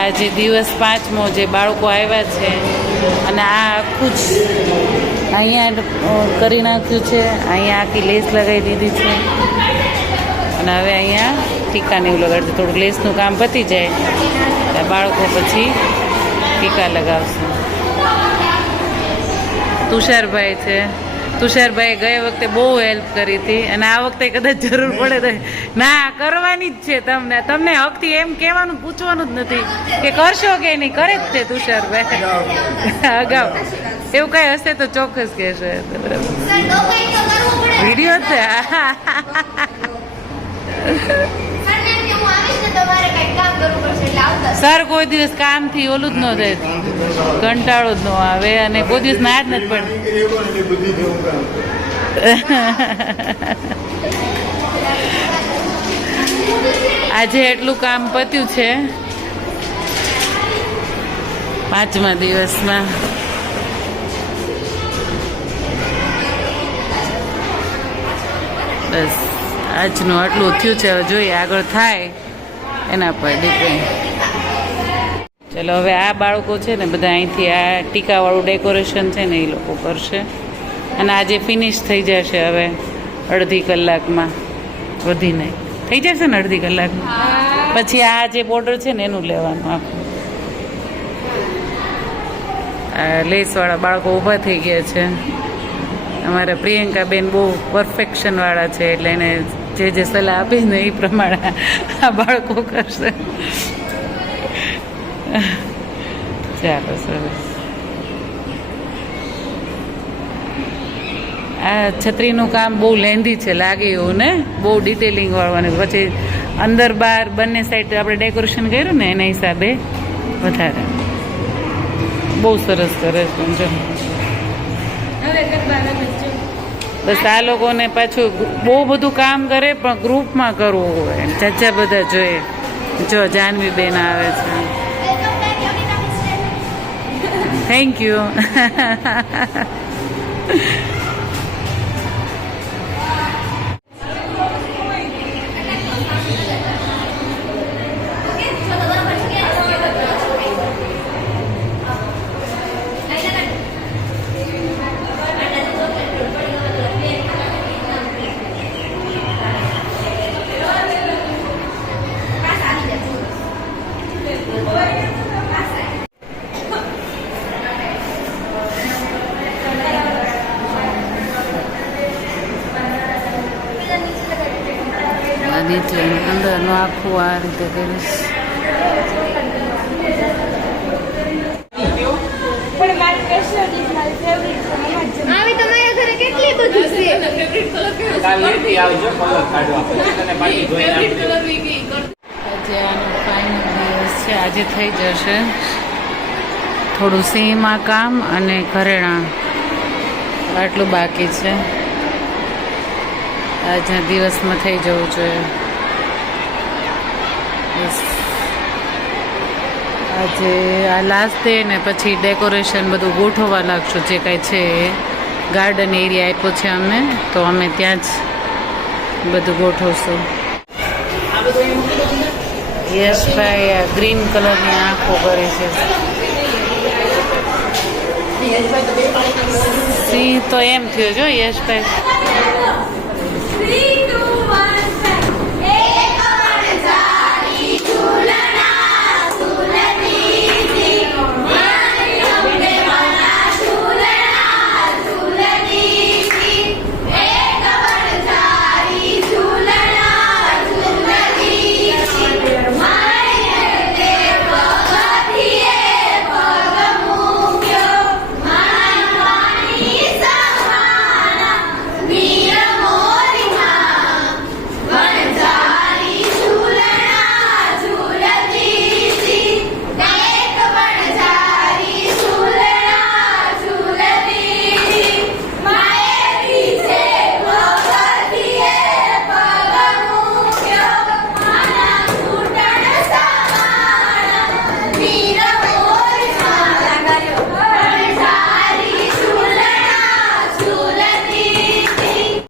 આજે દિવસ 5મો જે બાળકો આવ્યા છે અને આ આખું જ અહીંયા કરી નાખ્યું છે. અહીંયા આખી લેસ લગાવી દીધી છે અને હવે અહીંયા ટીકાને એવું લગાડશે. થોડુંક લેસનું કામ પતી જાય એટલે બાળકો પછી ટીકા લગાવશે. તુષારભાઈ છે. તુષારભાઈ ગયા વખતે બહુ હેલ્પ કરી હતી અને આ વખતે કદાચ જરૂર પડે તો ના કરવાની જ છે. તમને હકથી એમ કહેવાનું પૂછવાનું જ નથી કે કરશો કે નહીં, કરે જ છે તુષારભાઈ અગાઉ. એવું કઈ હશે તો ચોક્કસ કહેશે. વિડીયો છે સર કોઈ દિવસ કામથી ઓલું જ ન થાય, કંટાળો જ ન આવે અને કોઈ દિવસ ના જ નથી પડે. આજે એટલું કામ પત્યું છે 5મા દિવસમાં. બસ આજનું આટલું થયું છે. હવે જોઈએ આગળ થાય એના પર ડિપેન્ડ. ચલો હવે આ બાળકો છે ને બધા અહીંથી આ ટીકાવાળું ડેકોરેશન છે ને એ લોકો કરશે અને આજે ફિનિશ થઈ જશે. હવે અડધી કલાકમાં વધીને થઈ જશે ને અડધી કલાકમાં. પછી આ જે બોર્ડર છે ને એનું લેવાનું આખું. લેસવાળા બાળકો ઊભા થઈ ગયા છે. અમારા પ્રિયંકાબેન બહુ પરફેક્શનવાળા છે એટલે એને જે સલાહ આપીશ ને એ પ્રમાણે આ બાળકો કરશે. ચાલો સરસ. આ છત્રીનું કામ બહુ લેન્ધી છે લાગે એવું ને, બહુ ડિટેલિંગ વાળવાનું. પછી અંદર બહાર બંને સાઈડ આપણે ડેકોરેશન કર્યું ને એના હિસાબે વધારે બહુ સરસ કરે છે. બસ આ લોકોને પાછું બહુ બધું કામ કરે પણ ગ્રુપમાં કરવું હોય. ચાચા બધા જોઈએ. જો જાનવી બેન આવે છે. Thank you. નીચે અંદરનું આખું આ રીતે કરીશ. આજે આનો ફાઇનલ દિવસ છે. આજે થઈ જશે થોડું સીમાં કામ અને ઘરેણાં આટલું બાકી છે. આજના દિવસમાં થઈ જવું જોઈએ. આજે આ લાસ્ટ ડે ને પછી ડેકોરેશન બધું ગોઠવવા લાગશું. જે કાંઈ છે ગાર્ડન એરિયા આપ્યો છે અમને, તો અમે ત્યાં જ બધું ગોઠવશું. યશભાઈ ગ્રીન કલરની આંખો કરે છે. સિંહ તો એમ થયો જો યશભાઈ.